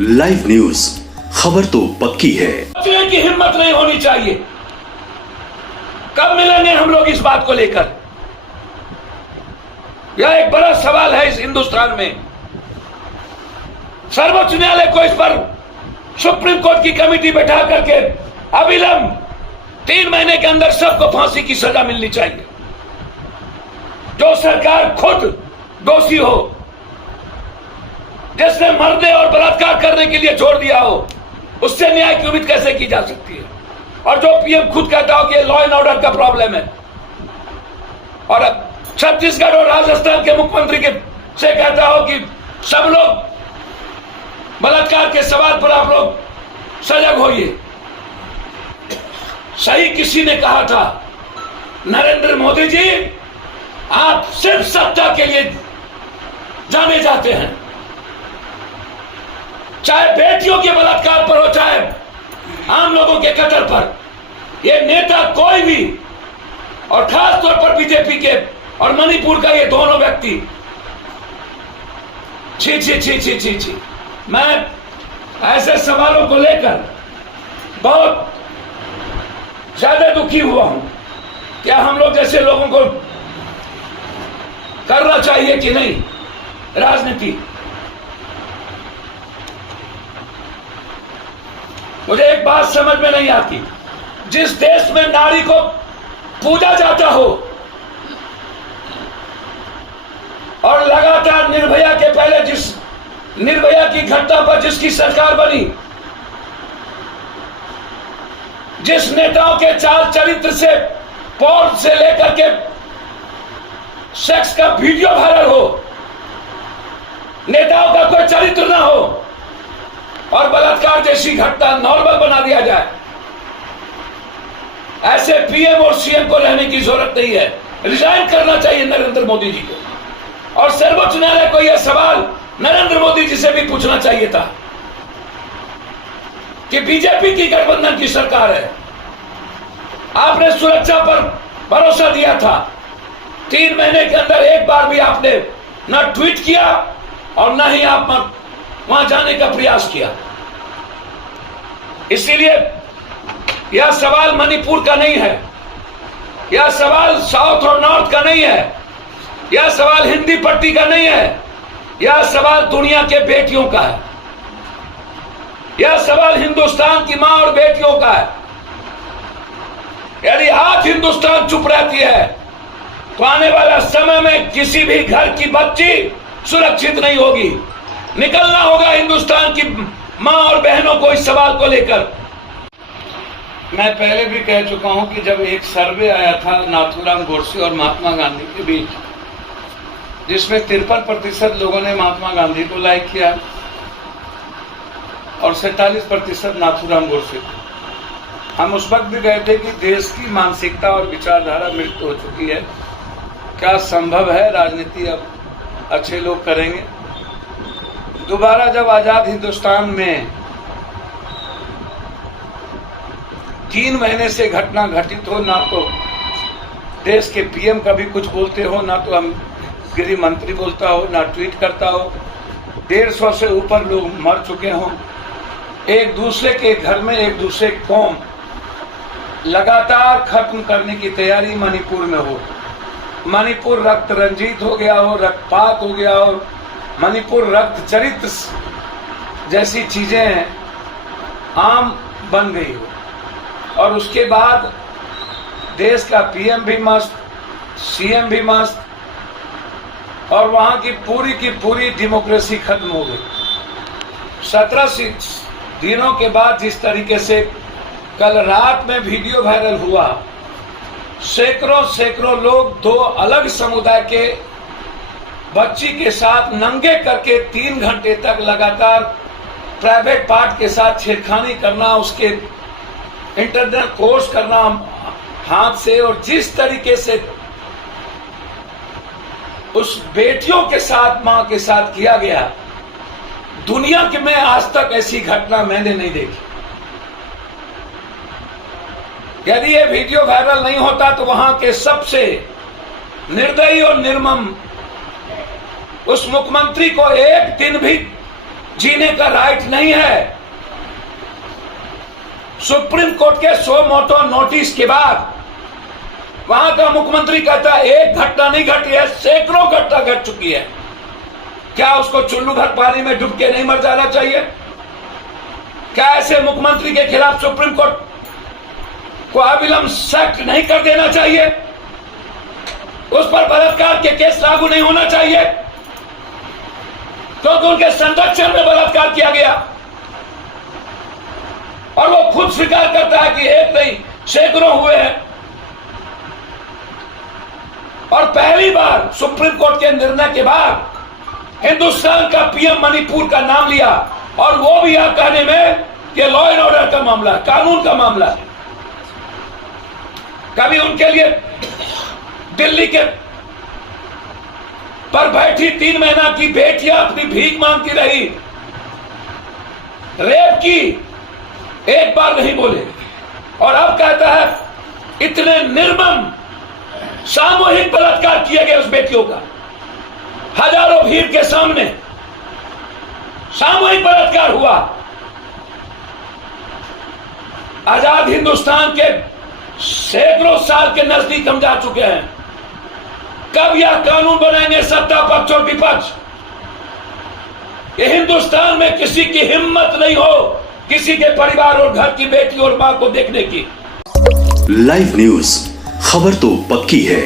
Live news, खबर तो पक्की है। की हिम्मत नहीं होनी चाहिए। कब मिलेंगे हम लोग इस बात को लेकर? यह एक बड़ा सवाल है इस हिंदुस्तान में। सर्वोच्च न्यायालय को इस पर सुप्रीम कोर्ट की कमेटी बैठा करके अविलंब 3 महीने के अंदर सबको फांसी की सजा मिलनी चाहिए। जो सरकार खुद दोषी हो, जिसने मरने और बलात्कार करने के लिए छोड़ दिया हो, उससे न्याय की उम्मीद कैसे की जा सकती है? और जो पीएम खुद कहता हो कि लॉ एंड ऑर्डर का प्रॉब्लम है, और अब छत्तीसगढ़ और राजस्थान के मुख्यमंत्री के से कहता हो कि सब लोग बलात्कार के सवाल पर आप लोग सजग होइए। सही किसी ने कहा था, नरेंद्र मोदी जी आप सिर्फ सत्ता के लिए जाने जाते हैं। चाहे बेटियों के बलात्कार पर हो, चाहे आम लोगों के कत्ल पर, ये नेता कोई भी, और खास तौर पर बीजेपी के और मणिपुर का ये दोनों व्यक्ति, छी छी छी छी छी छी। मैं ऐसे सवालों को लेकर बहुत ज्यादा दुखी हुआ हूं। क्या हम लोग जैसे लोगों को करना चाहिए कि नहीं राजनीति? मुझे एक बात समझ में नहीं आती, जिस देश में नारी को पूजा जाता हो और लगातार निर्भया के पहले जिस निर्भया की घटना पर जिसकी सरकार बनी, जिस नेताओं के चाल चरित्र से, पोर्न से लेकर के सेक्स का वीडियो वायरल हो, नेताओं का कोई चरित्र ना हो और बलात्कार जैसी घटना नॉर्मल बना दिया जाए, ऐसे पीएम और सीएम को रहने की जरूरत नहीं है। रिजाइन करना चाहिए नरेंद्र मोदी जी को। और सर्वोच्च न्यायालय को यह सवाल नरेंद्र मोदी जी से भी पूछना चाहिए था कि बीजेपी की गठबंधन की सरकार है, आपने सुरक्षा पर भरोसा दिया था, 3 महीने के अंदर एक बार भी आपने न ट्वीट किया और न ही आप वहां जाने का प्रयास किया। इसीलिए यह सवाल मणिपुर का नहीं है, यह सवाल साउथ और नॉर्थ का नहीं है, यह सवाल हिंदी पट्टी का नहीं है, यह सवाल दुनिया के बेटियों का है, यह सवाल हिंदुस्तान की मां और बेटियों का है। यदि आज हिंदुस्तान चुप रहती है तो आने वाला समय में किसी भी घर की बच्ची सुरक्षित नहीं होगी। निकलना होगा हिंदुस्तान की मां और बहनों को इस सवाल को लेकर। मैं पहले भी कह चुका हूं कि जब एक सर्वे आया था नाथूराम गोडसे और महात्मा गांधी के बीच, जिसमें 53% लोगों ने महात्मा गांधी को लाइक किया और 47% नाथूराम गोडसे। हम उस वक्त भी गए थे कि देश की मानसिकता और विचारधारा मृत हो चुकी है। क्या संभव है राजनीति अब अच्छे लोग करेंगे? दोबारा जब आजाद हिंदुस्तान में 3 महीने से घटना घटित हो, ना तो देश के पीएम कभी कुछ बोलते हो, ना तो हम गृह मंत्री बोलता हो, ना ट्वीट करता हो, 150 से ऊपर लोग मर चुके हों, एक दूसरे के घर में एक दूसरे कौम लगातार खत्म करने की तैयारी मणिपुर में हो, मणिपुर रक्त रंजित हो गया हो, रक्तपात हो गया हो, मणिपुर रक्त चरित्र जैसी चीजें आम बन गई हो, और उसके बाद देश का पीएम भी मस्त, सीएम भी मस्त, और वहां की पूरी डेमोक्रेसी खत्म हो गई। 17 दिनों के बाद जिस तरीके से कल रात में वीडियो वायरल हुआ, सैकड़ों लोग 2 अलग समुदाय के बच्ची के साथ नंगे करके 3 घंटे तक लगातार प्राइवेट पार्ट के साथ छेड़खानी करना, उसके इंटरनल कोर्स करना हाथ से, और जिस तरीके से उस बेटियों के साथ, मां के साथ किया गया, दुनिया के में आज तक ऐसी घटना मैंने नहीं देखी। यदि ये वीडियो वायरल नहीं होता तो वहां के सबसे निर्दयी और निर्मम उस मुख्यमंत्री को एक दिन भी जीने का राइट नहीं है। सुप्रीम कोर्ट के सो मोटो नोटिस के बाद वहां का मुख्यमंत्री कहता है एक घटना नहीं घटी है, सैकड़ों घटना घट चुकी है। क्या उसको चुल्लू भर पानी में डूब के नहीं मर जाना चाहिए? क्या ऐसे मुख्यमंत्री के खिलाफ सुप्रीम कोर्ट को अविलंब सख्त नहीं कर देना चाहिए? उस पर बलात्कार के केस लागू नहीं होना चाहिए क्योंकि उनके संरक्षण में बलात्कार किया गया और वो खुद स्वीकार करता है कि एक नहीं सैकड़ों हुए हैं। और पहली बार सुप्रीम कोर्ट के निर्णय के बाद हिंदुस्तान का पीएम मणिपुर का नाम लिया और वो भी यह कहने में कि लॉ एंड ऑर्डर का मामला, कानून का मामला है। कभी उनके लिए दिल्ली के पर बैठी 3 महीना की बेटियां अपनी भीख मांगती रही, रेप की, एक बार नहीं बोले। और अब कहता है इतने निर्मम सामूहिक बलात्कार किए गए उस बेटियों का, हजारों भीड़ के सामने सामूहिक बलात्कार हुआ। आजाद हिंदुस्तान के सैकड़ों साल के नजदीक हम जा चुके हैं। कब यह कानून बनाएंगे सत्ता पक्ष और विपक्ष? ये हिंदुस्तान में किसी की हिम्मत नहीं हो किसी के परिवार और घर की बेटी और मां को देखने की। लाइव न्यूज, खबर तो पक्की है।